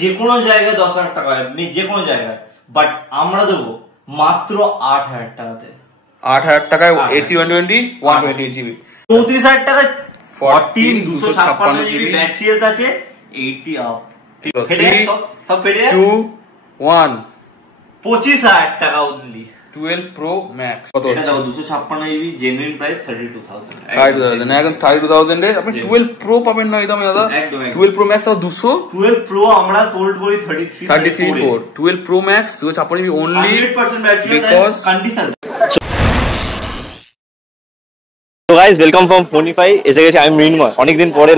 যে কোনো জায়গায় 10,000 টাকা যে কোনো জায়গায়, বাট আমরা দেবো মাত্র 8,000 টাকাতে। 8,000 টাকায় এসি 120 128 জিবি, 34,000 টাকায় 14 256 জিবি ব্যাটারি হেলথ আছে, 80 আপ। সব ফেটে 2 1 25,000 টাকা অনলি। 12 প্রো ম্যাক্স কত হচ্ছে? এটা দাও 256 জিবি, জেনুইন প্রাইস 32,000। 32,000 এখন 32,000 এ আপনি 12 প্রো পাবেন না একদম দাদা। 12 প্রো ম্যাক্স তাও 200। 12 প্রো আমরা সোল্ড করি 33 4 12 pro max 256 GB only 100% battery because condition. তো গাইস ওয়েলকাম ফ্রম ফোনিফাই। এসে গেছে আমি মৃন্ময়, অনেকদিন পরে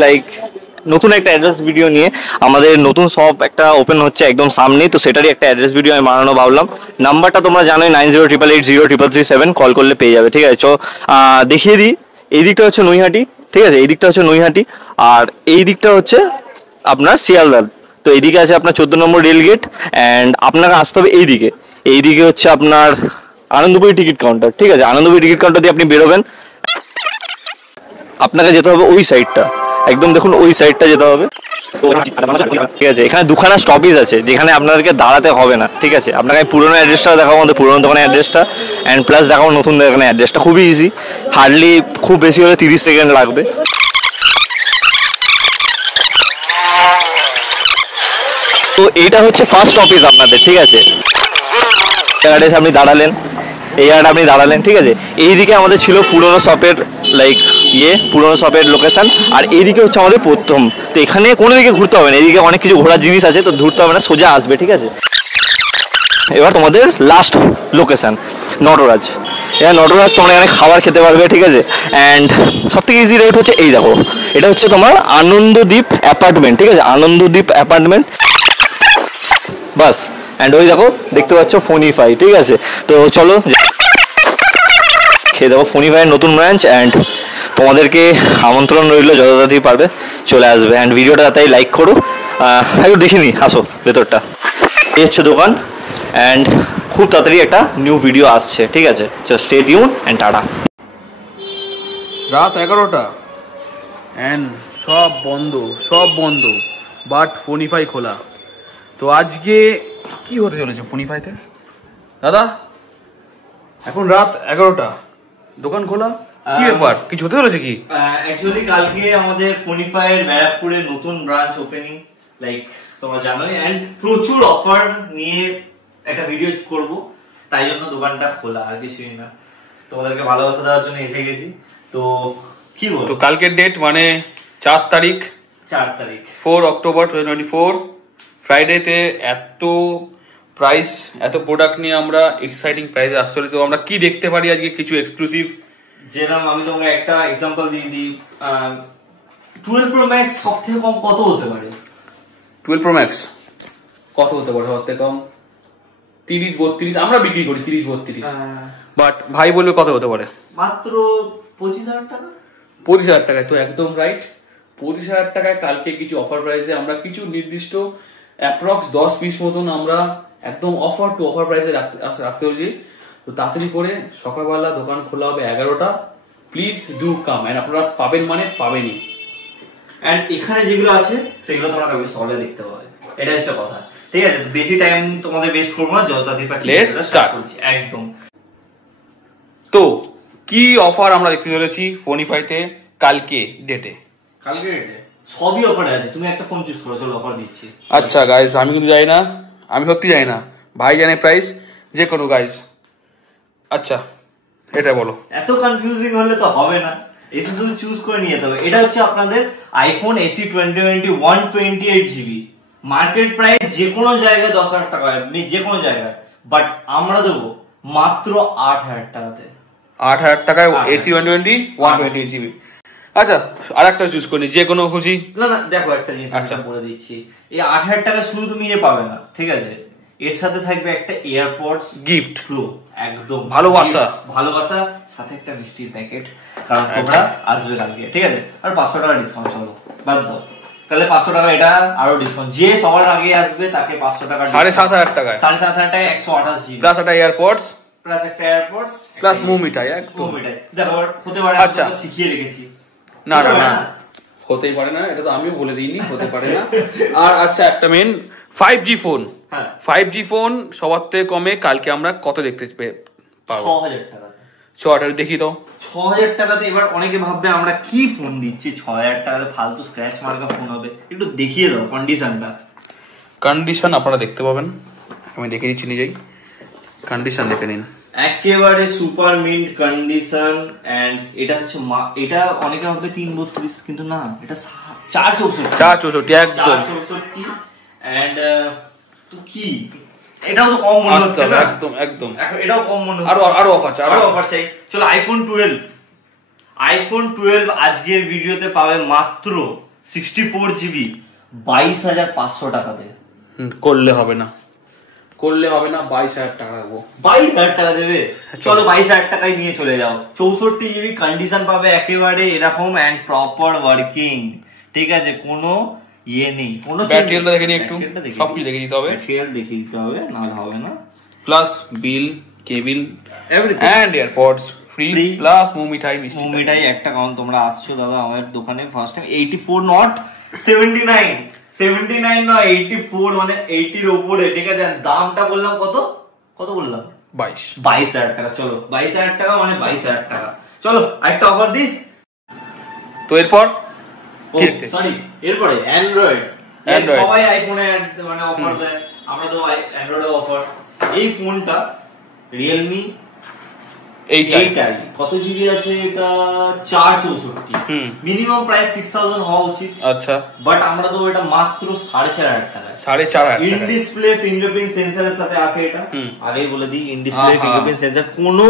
নতুন একটা অ্যাড্রেস ভিডিও নিয়ে। আমাদের নতুন শপ একটা ওপেন হচ্ছে একদম সামনেই, তো সেটারই একটা অ্যাড্রেস ভিডিও আমি বানানো ভাবলাম। নাম্বারটা তোমরা জানোই 9088803337, কল করলে পেয়ে যাবে, ঠিক আছে? চো দেখিয়ে দিই। এই দিকটা হচ্ছে নৈহাটি, ঠিক আছে? এই দিকটা হচ্ছে নৈহাটি, আর এই দিকটা হচ্ছে আপনার শিয়ালদা। তো এইদিকে আছে আপনার 14 নম্বর রেল গেট, অ্যান্ড আপনাকে আসতে হবে এইদিকে। এইদিকে হচ্ছে আপনার আনন্দপুরি টিকিট কাউন্টার, ঠিক আছে? আনন্দপুরি টিকিট কাউন্টার দিয়ে আপনি বেরোবেন, আপনাকে যেতে হবে ওই সাইডটা, একদম দেখুন ওই সাইডটা যেতে হবে, ঠিক আছে? এখানে দুখানা স্টপেজ আছে যেখানে আপনাদেরকে দাঁড়াতে হবে না, ঠিক আছে? আপনাকে আমি পুরোনো অ্যাড্রেসটা দেখাবো, আমাদের পুরোনো দোকানের অ্যাড্রেসটা, অ্যান্ড প্লাস দেখাবো নতুন দোকানের অ্যাড্রেসটা। খুবই ইজি, হার্ডলি খুব বেশি হলে 30 সেকেন্ড লাগবে। তো এইটা হচ্ছে ফার্স্ট স্টপেজ আপনাদের, ঠিক আছে? অ্যাড্রেস আপনি দাঁড়ালেন, এই জায়গাটা আপনি দাঁড়ালেন, ঠিক আছে? এইদিকে আমাদের ছিল পুরোনো শপের পুরোনো শপের লোকেশন, আর এইদিকে হচ্ছে আমাদের প্রথম। তো এখানে কোনো দিকে ঘুরতে হবে না, এইদিকে অনেক কিছু ঘোরার জিনিস আছে, তো ঘুরতে হবে না, সোজা আসবে, ঠিক আছে? এবার তোমাদের লাস্ট লোকেশন নটরাজ। এবার নটরাজ তোমরা এখানে খাবার খেতে পারবে, ঠিক আছে? অ্যান্ড সব থেকে ইজি রেট হচ্ছে এই দেখো, এটা হচ্ছে তোমার আনন্দদ্বীপ অ্যাপার্টমেন্ট, ঠিক আছে? আনন্দদ্বীপ অ্যাপার্টমেন্ট, বাস। অ্যান্ড ওই দেখো দেখতে পাচ্ছ ফোনিফাই, ঠিক আছে? তো চলো খেয়ে দেবো ফোনিফাইয়ের নতুন ব্রাঞ্চ, অ্যান্ড তোমাদেরকে আমন্ত্রণ রইল, যত তাড়াতাড়ি পারবে চলে আসবে। অ্যান্ড ভিডিওটা তাই লাইক করো, একটু দেখে নি, আসো ভেতরটা। এই হচ্ছে দোকান, অ্যান্ড খুব তাড়াতাড়ি একটা নিউ ভিডিও আসছে, ঠিক আছে? চলো স্টে টিউন অ্যান্ড টাটা। রাত 11টা অ্যান্ড সব বন্ধ, বাট ফোনিফাই খোলা। তো আজকে কি হতে চলেছে ফোনিফাইতে দাদা? এখন রাত 11টা, দোকান খোলা, কি ব্যাপার? কিছু হতে চলেছে কি? অ্যাকচুয়ালি কালকে আমাদের ফোনিফাইয়ের ব্যারাকপুরে নতুন ব্রাঞ্চ ওপেনিং, তোমরা জানোই, এন্ড প্রচুর অফার নিয়ে একটা ভিডিও করব, তাই জন্য দোকানটা খোলা, আর কিছুই না। তোমাদেরকে ভালোবাসা দেওয়ার জন্য এসে গেছি। তো কি বল, তো কালকের ডেট মানে 4 তারিখ 4 অক্টোবর 2024, ফ্রাইডেতে এত প্রাইস, এত প্রোডাক্ট নিয়ে আমরা এক্সাইটিং প্রাইসে আসতে। তো আমরা কি দেখতে পারি আজকে? কিছু এক্সক্লুসিভ, যেরকম আমি তোমাকে একটা এক্সাম্পল দিয়ে দিই। 12 প্রো ম্যাক্স সব থেকে কম কত হতে পারে? 12 প্রো ম্যাক্স কত হতে পারে সব থেকে কম? 30-32 আমরা বিক্রি করি, 30-32, বাট ভাই বলবে কত হতে পারে? মাত্র 25,000 টাকা। 25,000 টাকায়? তো একদম রাইট, 25,000 টাকায় কালকে কিছু অফার প্রাইসে আমরা কিছু নির্দিষ্ট অ্যাপ্রক্স 10 পিস মতন আমরা একদম অফার টু অফার প্রাইসে রাখতে হয়েছি। তো তাড়াতাড়ি করে সকালবেলা দোকান খোলা হবে 11টা, প্লিজ ডু কাম, এন্ড আপনারা পাবেন মানে পাবেনই। এন্ড এখানে যেগুলো আছে সেগুলো তোমরা কালকে সকালে দেখতে পাবে, এটা হচ্ছে কথা, ঠিক আছে? বেশি টাইম তোমাদের ওয়েস্ট করবো না, যত তাড়াতাড়ি পারছি স্টার্ট করছি একদম। তো কি অফার আমরা দেখতে চলেছি ফোনিফাইতে কালকে ডেটে? সবই অফারে আছে, তুমি একটা ফোন চুজ করো, চলো অফার দিচ্ছি। আচ্ছা গাইস, আমি কিন্তু জানি না, আমি সত্যি জানি না, ভাই জানে প্রাইস, যে কোনো গাইস। আচ্ছা এটা বলো। এত কনফিউজিং হলে তো হবে না, এসি শুধু চুজ করে নিয়ে যেতে হবে। এটা হচ্ছে আপনাদের iPhone AC 2020 128 GB, market price যে কোনো জায়গায় 10,000 টাকা, যে কোনো জায়গায়, বাট আমরা দেবো মাত্র 8,000 টাকাতে। 8,000 টাকায় এসি 120 128 জিবি। আচ্ছা আর একটা চুজ করি, যে কোনো খুশি। না দেখো একটা জিনিস আচ্ছা বলে দিচ্ছি, এই 8,000 টাকা শুধু তুমি পাবে না, ঠিক আছে? এর সাথে থাকবে একটা এয়ারপডস গিফট প্রো, একদম ভালোবাসা সাথে একটা মিষ্টির প্যাকেট, কারণ তোমরা আসবে কালকে, ঠিক আছে? আর 500 টাকা ডিসকাউন্ট, চলো বাদ দাও, তাহলে 500 টাকা এটা আরো ডিসকাউন্ট, যে সবার আগে আসবে তাকে 500 টাকা, 7,500 টাকায় 7,500 টাকায় 128 জিবি প্লাস একটা এয়ারপডস প্লাস মুমিটাই, একদম মুমিটাই। দেখো হতে পারে আচ্ছা শিখিয়ে রেখেছি, না হতেই পারে না, এটা তো আমিও বলে দিইনি, হতে পারে না। আর আচ্ছা একটা মেন 5G ফোন, হ্যাঁ 5G ফোন সবার থেকে কমে কালকে আমরা কত দেখতে পাবো? 6,000 টাকা। 6 দেখি তো। 6,000 টাকাতে এবার অনেকে ভাববে আমরা কি ফোন দিচ্ছি, 6,000 টাকাতে ফালতু স্ক্র্যাচ মার্কা ফোন হবে, একটু দেখিয়ে দাও কন্ডিশনটা। কন্ডিশন আপনারা দেখতে পাবেন, আমি দেখে দিচ্ছি নিজেই, কন্ডিশন দেখে নিন। একেবারে সুপার মিন্ট কন্ডিশন। এন্ড এটা হচ্ছে এটা অনেকে ভাববে 332, কিন্তু না, এটা 464 একদম। 464। এন্ড তো কি এটাও তো কম মনে হচ্ছে না? একদম একদম, এটাও কম মনে হচ্ছে। আরো অফার চাই, আরো অফার চাই। চলো আইফোন 12 আজকের ভিডিওতে পাবে মাত্র 64GB 22,500 টাকাতে। করলে হবে না, 22,000 টাকা রাখবো। 22,000 টাকা দেবে? চলো 22,000 টাকায় নিয়ে চলে যাও। 64GB কন্ডিশন পাবে একেবারে এরকম এন্ড প্রপার ওয়ার্কিং, ঠিক আছে, কোনো ইয়ে নেই, কোনো ব্যাটারিটা দেখে নি একটু, সবকিছু দেখে দিতে হবে, ব্যাটারি দেখে দিতে হবে, না হবে না। Plus bill, cable, everything and AirPods free, plus মুমিঠাই, মুমিঠাই একটা। কারণ তোমরা আসছো দাদা আমাদের দোকানে ফার্স্ট টাইম, 84 নট 79, 79 নয় 84, মানে 80 এর উপরে, ঠিক আছে। দামটা বললাম কত বললাম? 22,000 টাকা। চলো 22,000 টাকা মানে 22,000 টাকা। চলো আরেকটা অফার দি। তো এরপর সরি, এরপরে অ্যান্ড্রয়েড। সবাই আইফোনে মানে অফার দেয়, আমরা তো অ্যান্ড্রয়েডে অফার। এই ফোনটা রিয়েলমি এইটাই কত জিবি আছে? এটা 464, মিনিমাম প্রাইস 6,000 হওয়া উচিত। আচ্ছা, বাট আমরা তো এটা মাত্র 4,500 টাকায়। 4,500 ইন ডিসপ্লে ফিঙ্গারপ্রিন্ট সেন্সরের সাথে আছে এটা। আগেই বলে দিই, ইন ডিসপ্লে ফিঙ্গারপ্রিন্ট সেন্সর, কোনো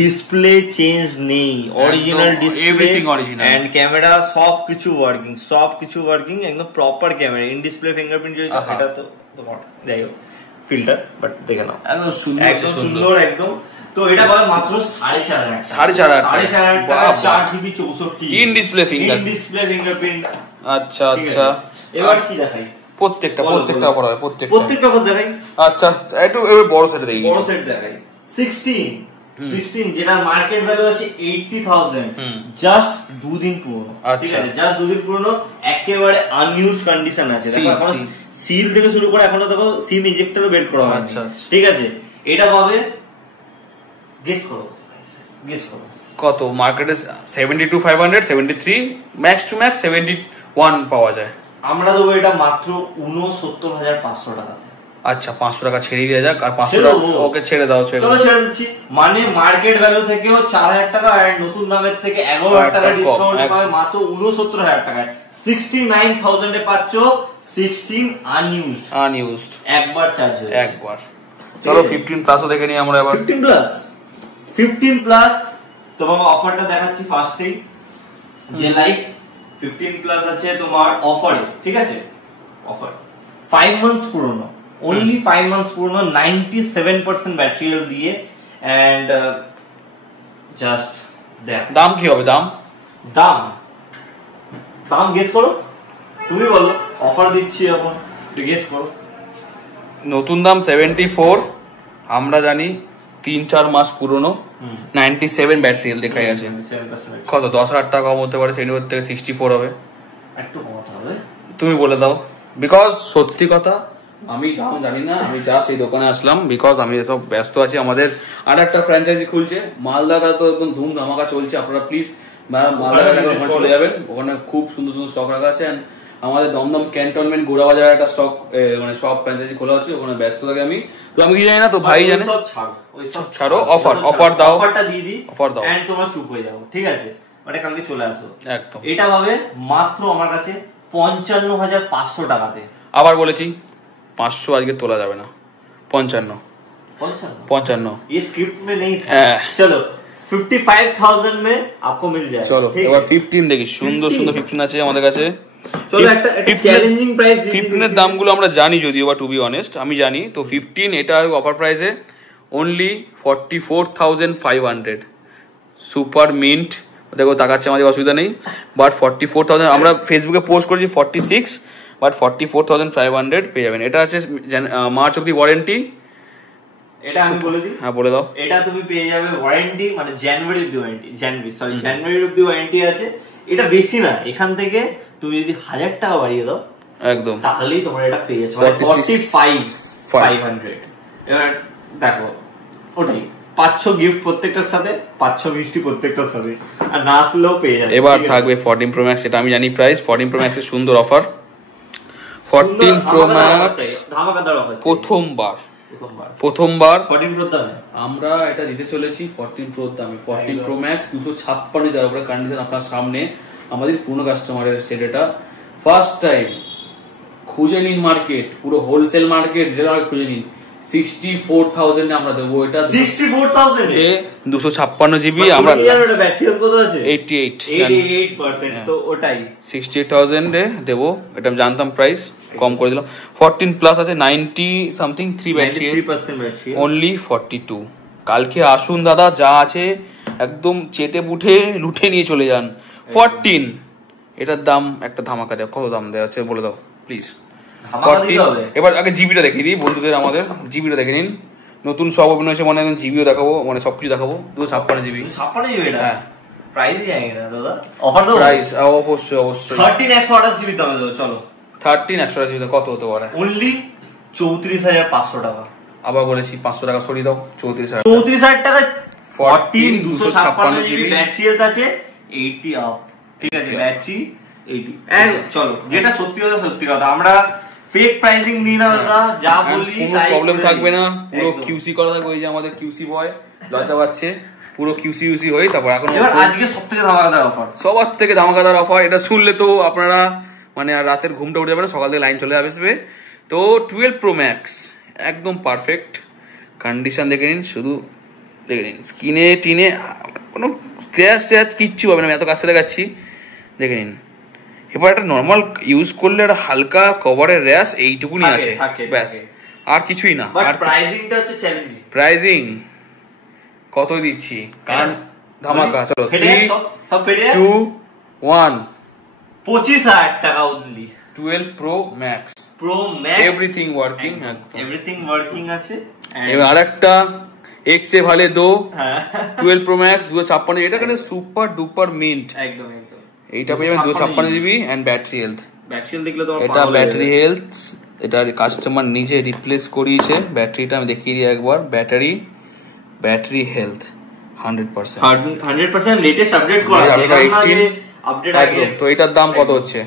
ডিসপ্লে চেঞ্জ নেই, original display, everything original, and camera সবকিছু ওয়ার্কিং, একদম proper camera. In display fingerprint যেটা, এটা তো যাই হোক ফিল্টার, বাট দেখে নাও একদম সুন্দর একদম। তো এটা পাবে মাত্র 4,500 টাকা, 4GB 64 ইন ডিসপ্লে ফিঙ্গারপ্রিন্ট। আচ্ছা আচ্ছা, এবার কি দেখাই? প্রত্যেকটা অফার হবে, প্রত্যেকটা অফার দেখাই। আচ্ছা একটু এবার বড় সেট দেখাই, বড় সেট দেখাই। 16 যেটা মার্কেট ভ্যালু আছে 80,000, জাস্ট 2 দিন পুরনো, ঠিক আছে, জাস্ট 2 দিন পুরনো, একেবারে আনইউজড কন্ডিশন আছে। দেখো এখন সিল থেকে শুরু করে এখনো দেখো সিম ইনজেক্টরও বের করা হয়নি, ঠিক আছে। এটা পাবে, গেস করো কত? মার্কেটে 72,500, 73, ম্যাক্স টু ম্যাক্স 71 পাওয়া যায়। আমরা দেবো এটা মাত্র 69,500 টাকাতে। আচ্ছা, 500 টাকা ছেড়ে দিয়ে যাক, আর 500 টাকা ওকে ছেড়ে দাও। চলো ছেড়ে দিচ্ছি, মানে মার্কেট ভ্যালু থেকেও 4,000 টাকা আর নতুন দামের থেকে 11,000 টাকা ডিসকাউন্ট পাবে মাত্র 69,000 টাকায়। 69,000 এ পাচ্ছ 16 আনইউজড, একবার চার্জ হয়ে একবার। চলো 15 প্লাসও দেখে নিই আমরা এবার। 15 প্লাস তোমার অফারটা দেখাচ্ছি ফার্স্টেই, যে লাইক 15 প্লাস আছে তোমার অফারে, ঠিক আছে, অফার 5 মান্থস পুরনো, only 5 months পুরনো, 97% ব্যাটারি হেলথ দিয়ে, এন্ড জাস্ট দেখ। দাম কি হবে? দাম গেস করো, তুমি বলো, অফার দিচ্ছি এখন, তুই গেস করো। নতুন দাম 74, আমরা জানি 3-4 মাস পুরনো, 97 ব্যাটারি হেলথ দেখাই আছে। কত? 10,000 টাকা কম হতে পারে, সেটা থেকে 64 হবে, একটু কমাতে হবে, তুমি বলে দাও। বিকজ সত্যি কথা আমি দাম জানি না, আমি জাস্ট এই দোকানে আসলাম বিকজ আমি এসব ব্যস্ত আছি। আমাদের আর একটা ফ্র্যাঞ্চাইজি খুলছে মালদাটা, তো একদম ধুম ধামাকা চলছে। আপনারা প্লিজ মালদাটা ওখানে চলে যাবেন, ওখানে খুব সুন্দর সুন্দর স্টক রাখা আছে। আমাদের দমদম ক্যান্টনমেন্ট গোড়াবাজারে একটা স্টক মানে সব ফ্র্যাঞ্চাইজি খোলা হচ্ছে, ওখানে ব্যস্ত থাকি আমি, তো আমি কি জানি না, তো ভাই জানে। ছাড়ো, অফার দাও, অফারটা দিয়ে দিই, অফার দাও, এন্ড তোমরা চুপ হয়ে যাও, ঠিক আছে, মানে কালকে চলে আসো একদম। এটা পাবে মাত্র আমার কাছে 55,500 টাকাতে। আবার বলেছি 500 আজকে তোলা যাবে না, 55 ये स्क्रिप्ट में नहीं था। चलो 55,000 में आपको मिल जाएगा। চলো এবার 15 দেখি, সুন্দর সুন্দর 15 আছে আমাদের কাছে। চলো একটা চ্যালেঞ্জিং প্রাইস দিই। 15 এর দামগুলো আমরা জানি যদিও, বা টু বি অনেস্ট আমি জানি। তো 15 এটা অফার প্রাইসে অনলি 44,500, সুপার মিন্ট। দেখো তাকাচ্ছে, আমাদের অসুবিধা নেই, বাট 44,000 আমরা ফেসবুকে পোস্ট করেছি 46, বাট 44,500 পেয়ে যাবেন। এটা আছে মার্চ অব্দি ওয়ারেন্টি। এটা আমি বলে দিই, হ্যাঁ বলে দাও। এটা তুমি পেয়ে যাবে ওয়ারেন্টি, মানে জানুয়ারি অব্দি ওয়ারেন্টি আছে। এটা বেশি না, এখান থেকে তুমি যদি 1,000 টাকা বাড়িয়ে দাও একদম, তাহলেই তোমরা এটা পেয়ে যাচ্ছ, মানে 45,500। এবার দেখো ওটি 500 গিফট প্রত্যেকটার সাথে, 500 মিষ্টি প্রত্যেকটার সাথে, আর না আসলেও পেয়ে যাবে। এবার থাকবে 14 Pro Max, এটা আমি জানি প্রাইস। 14 Pro Max এর সুন্দর অফার। 14 Pro Max ধামাকাদার অফার, প্রথমবার 14 Pro দামে আমরা এটা দিতে চলেছি 14 Pro দামে। 14 Pro Max 256 দেওয়ার উপরে কন্ডিশন আপনার সামনে, আমাদের পুরনো কাস্টমারের সেট। এটা ফার্স্ট টাইম খুঁজে নিন মার্কেট, পুরো হোলসেল মার্কেট, রিটেল মার্কেট খুঁজে নিন। 64,000 আমরা দেবো এটা। 64,000 এ 256 জিবি আমরা ব্যাটারি কত আছে? 88%। তো ওটাই 68,000 এ দেবো, এটা আমি জানতাম প্রাইস, কম করে দিলাম। 14 প্লাস আছে 90 সামথিং, 3 ব্যাটারি, 93% ব্যাটারি, অনলি 42। কালকে আসুন দাদা, যা আছে একদম চেটে বুঠে লুটে নিয়ে চলে যান। 14 এটার দাম একটা ধামাকা দেয়। কত দাম দেওয়া আছে বলে দাও প্লিজ। 14 এবার আগে জিবিটা দেখিয়ে দিই বন্ধুদের, আমাদের জিবিটা দেখে নিন। নতুন সব ওপেন হয়েছে, মানে জিবিও দেখাবো, মানে সবকিছু দেখাবো। 256 জিবি, 56 জিবি এটা। হ্যাঁ প্রাইস জানি না দাদা, অফার দাও প্রাইস অবশ্যই 13 128 জিবি দামে দাও। চলো 13 128 জিবি কত হতে পারে? অনলি 34,500 টাকা। আবার বলেছি 500 টাকা সরিয়ে দাও, 34,000 টাকা। 14 256 জিবি ব্যাটারি হেলথ আছে, 80 আপ, ঠিক আছে, ব্যাটারি 80। চলো, যেটা সত্যি কথা সত্যি কথা, আমরা ফেক প্রাইসিং দিই না দাদা, যা বলি তাই প্রবলেম থাকবে না, পুরো কিউসি করা থাকবে। ওই যে আমাদের কিউসি বয় লজ্জা পাচ্ছে, পুরো কিউসি ইউসি হই। তারপর এখন আজকে সবথেকে ধামাকাদার অফার, সবার থেকে ধামাকাদার অফার। এটা শুনলে তো আপনারা মানে আর রাতের ঘুমটা উঠে যাবে না, সকাল থেকে লাইন চলে আসবে। তো 12 Pro Max একদম পারফেক্ট কন্ডিশন, দেখে নিন, শুধু দেখে নিন, স্কিনে টিনে কোনো স্ক্র্যাচ ট্যাচ কিচ্ছু হবে না, আমি এত কাছে দেখাচ্ছি, দেখে নিন। এবার একটা নর্মাল ইউজ করলে একটা হালকা কভারের র্যাশ এইটুকুনি আছে, ব্যাস, আর কিছুই না। আর প্রাইসিংটা হচ্ছে চ্যালেঞ্জিং। প্রাইসিং কত দিচ্ছি? কারণ ধামাকা। চলো 3 2 1 25,000 টাকা only. 12 Pro Max everything working, everything working আছে। এবার আরেকটা এক্সে ভালে দো 12 Pro Max 256, এটা কেন সুপার ডুপার মিন্ট, একদম একদম। এইটা পেয়ে যাবেন 256 GB and battery health. Battery দেখলে তো এটা ব্যাটারি হেলথ, এটা কাস্টমার নিজে রিপ্লেস করিয়েছে ব্যাটারিটা, আমি দেখিয়ে দিই একবার। ব্যাটারি হেলথ 100% লেটেস্ট আপডেট করা আছে, আপডেট আগে। তো এটার দাম কত হচ্ছে?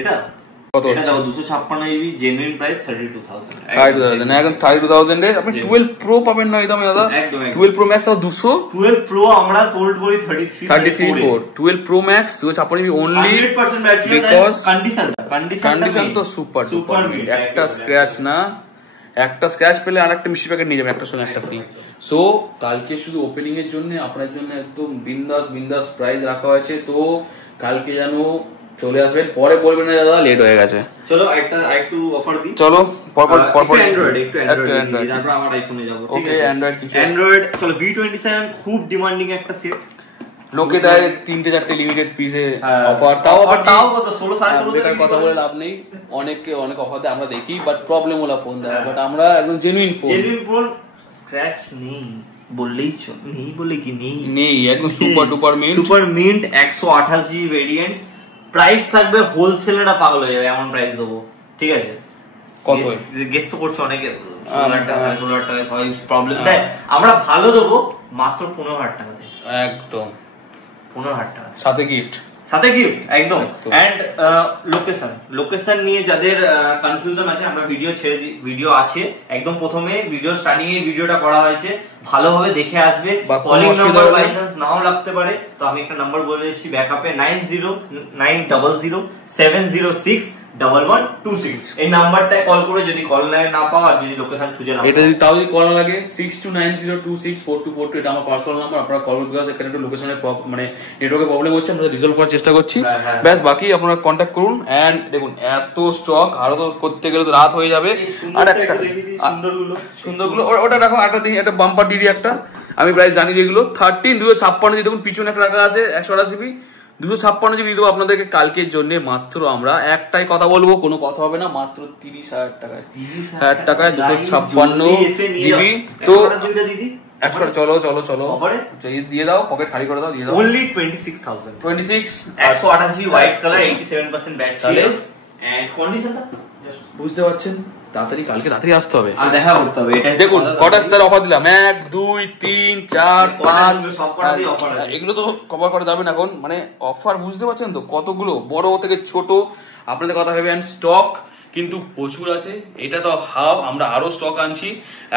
এটা কত হচ্ছে? এটা 256 জিবি, জেনুইন প্রাইস 32,000। এখন 32,000 এ আপনি 12 Pro পাবেন না এই দামে দাদা। 12 Pro Max তাও 200। 12 Pro আমরা সোল্ড করি 33 12 Pro Max 256 GB only, 100% battery, because condition তো সুপার মিন্ট, একটা স্ক্র্যাচ না, একটা স্ক্র্যাচ পেলে আরেকটা মিষ্টি প্যাকেট নিয়ে যাবেন, একটা সঙ্গে একটা ফ্রি। সো কালকে শুধু ওপেনিং এর জন্য আপনার জন্য একদম বিন্দাস প্রাইস রাখা হয়েছে। তো কালকে যেন চলে আসবেন, পরে বলবেন না দাদা লেট হয়ে গেছে। চলো একটু অফার দিই। চলো পরপর অ্যান্ড্রয়েড তারপর আমার আইফোনে যাব। ওকে অ্যান্ড্রয়েড চলো V27 খুব ডিমান্ডিং একটা সেট, লোকে দেয় 3-4 লিমিটেড পিসে অফার, তাও কত 16 বেকার কথা বলে লাভ নেই। অনেক অফার দেয় আমরা দেখি, বাট প্রবলেম হলো ফোন দেয়, বাট আমরা একদম জেনুইন ফোন, স্ক্র্যাচ নেই বললেই নেই, বলে কি নেই, একদম super mint 128 GB variant. Price থাকবে হোলসেলাররা পাগল হয়ে যাবে এমন প্রাইস দেবো, ঠিক আছে? কত গেস তো করছো অনেকে, 16,000 টাকা 16,000 টাকা, সবাই প্রবলেম দেয়। আমরা ভালো দেবো মাত্র 15,000 টাকাতে, একদম 15,000 টাকা, সাথে গিফট একদম। এন্ড লোকেশন নিয়ে যাদের কনফিউশন আছে, আমরা ভিডিও আছে একদম প্রথমে, ভিডিও স্টার্টিং এ ভিডিওটা করা হয়েছে, ভালোভাবে দেখে আসবে। কলিং নাম্বার বাই চান্স নাও লাগতে পারে, তো আমি একটা নাম্বার বলে দিচ্ছি ব্যাকআপে, 909007061126। এই নাম্বারটায় কল করে যদি কল না পাও আর যদি লোকেশন খুঁজে না, এটা যদি তাও যদি কল লাগে 6290264242, এটা আমার পার্সোনাল নাম্বার, আপনারা কল করতে এখানে একটু লোকেশনের মানে নেটওয়ার্কের প্রবলেম হচ্ছে, আমরা রিজলভ করার চেষ্টা করছি। ব্যাস, বাকি আপনারা কন্ট্যাক্ট করুন। এন্ড দেখুন এত স্টক, আরো তো করতে গেলে তো রাত হয়ে যাবে। আর একটা সুন্দরগুলো ওটা রাখো, একটা বাম্পার দিদি একটা, আমি প্রাইস জানি যেগুলো 13 256 দেখুন, পিছনে একটা রাখা আছে 128 জিবি 256 জিবি দেবো আপনাদেরকে কালকের জন্য। মাত্র আমরা একটাই কথা বলবো, কোনো কথা হবে না, মাত্র 30,000 টাকায়, 30,000 টাকায় 256 জিবি। তো 100 চলো দিয়ে দাও, পকেট খালি করে দাও, দিয়ে দাও। only 26,000 128 GB white colour, 87% battery, কন্ডিশনটা বুঝতে পারছেন, তাড়াতাড়ি কালকে তাড়াতাড়ি আসতে হবে আর দেখা করতে হবে। এটা দেখুন কটা স্টার অফার দিলাম, 1 2 3 4 5, সবকটাতেই অফার আছে। এগুলো তো কভার করা যাবে না এখন, মানে অফার বুঝতে পারছেন তো কতগুলো, বড় থেকে ছোট। আপনাদের কথা ভেবেন, স্টক কিন্তু প্রচুর আছে। এটা তো হাফ, আমরা আরো স্টক আনছি,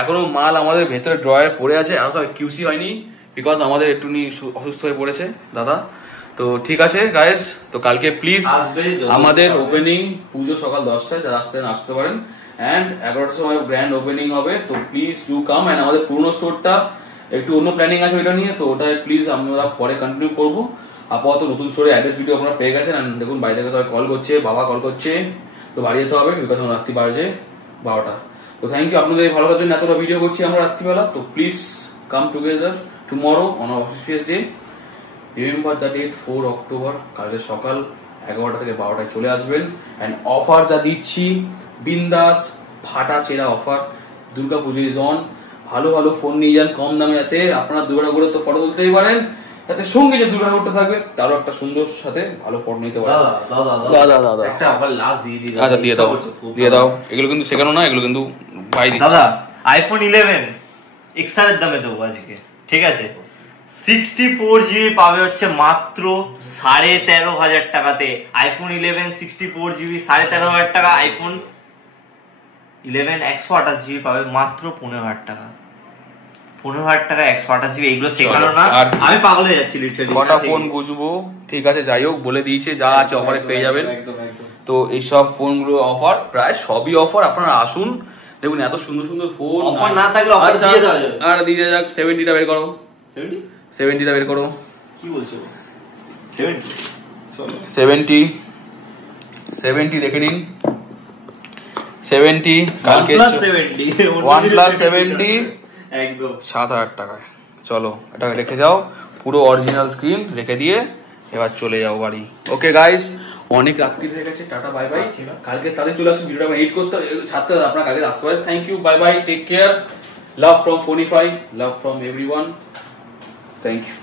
এখনো মাল আমাদের ভেতরে ড্রয়ার পড়ে আছে, আরো সব কিউসি হয়নি বিকজ আমাদের একটুখানি অসুস্থ হয়ে পড়েছে দাদা। তো ঠিক আছে গাইস, তো কালকে প্লিজ আমাদের ওপেনিং, পুজো সকাল 10টায়, যারা আসতেন আসতে পারেন, অ্যান্ড 11টার সময় গ্র্যান্ড ওপেনিং হবে। তো প্লিজ ডু কাম। অ্যান্ড আমাদের পুরনো স্টোরটা একটু অন্য প্ল্যানিং আছে ওইটা নিয়ে, তো ওটা প্লিজ আমরা পরে কন্টিনিউ করবো। আপাতত নতুন স্টোরে অ্যাড্রেস ভিডিও আপনারা পেয়ে গেছেন। অ্যান্ড দেখুন বাড়ি থেকে সবাই কল করছে, বাবা কল করছে, তো বাড়ি যেতে হবে বিকজ আমার রাত্রি বাজে 12টা। তো থ্যাংক ইউ আপনাদের ভালো জন্য এতটা ভিডিও করছি আমরা রাত্রিবেলা। তো please come together tomorrow on office day. Remember the date 4 October, কালকে সকাল 11টা থেকে 12টায় চলে আসবেন। অ্যান্ড অফার যা দিচ্ছি বিন্দাস ফাটা চেরা offer, Durga Puja is on. ভালো ভালো ফোন নিয়ে যান কম দামে, যাতে আপনারা দুর্গা ঠাকুরের তো ফটো তুলতেই পারেন, তাতে সঙ্গে যে দুর্গা ঠাকুরটা থাকবে তারও একটা সুন্দর সাথে ভালো ফটো নিতে পারেন। দাদা একটা আবার লাস্ট দিয়ে দিই। আচ্ছা দিয়ে দাও। এগুলো কিন্তু শেখানো না, এগুলো কিন্তু ভাই দাদা আইফোন 11 XR এর দামে দেবো আজকে, ঠিক আছে? 64 GB পাবে হচ্ছে মাত্র 13,500 টাকাতে। আইফোন 11 64 GB 13,500 টাকা। আইফোন 11 128 GB পাবে মাত্র 15,000 টাকা। 15,000 টাকা 128 GB, এগুলো শেখানো না, আমি পাগল হয়ে যাচ্ছি লিটারালি। কটা ফোন বুঝবো, ঠিক আছে যাই হোক, বলে দিয়েছে যা আছে অফারে পেয়ে যাবেন। তো এইসব ফোনগুলো অফার, প্রায় সবই অফার, আপনারা আসুন দেখুন এত সুন্দর সুন্দর ফোন। অফার না থাকলে অফার দিয়ে দেওয়া যাবে। আর দিয়ে যাক 70টা বের করো, 70টা বের করো। কি বলছো? 70 70 দেখে নিন। 70 কালকে OnePlus 70 একদম 7,000 টাকায়। চলো এটাকে রেখে যাও, পুরো অরিজিনাল স্ক্রিন রেখে দিয়ে এবার চলে যাও বাড়ি। ওকে গাইস, অনেক রাত্রি হয়ে গেছে, টাটা বাই বাই। কালকে তাদের চলে আসুন, ভিডিওটা এডিট করতে ছাড়তে হবে, আপনারা কালকে আসতে পারেন। Thank you, bye bye, take care, love from Phonify, love from everyone, thank you.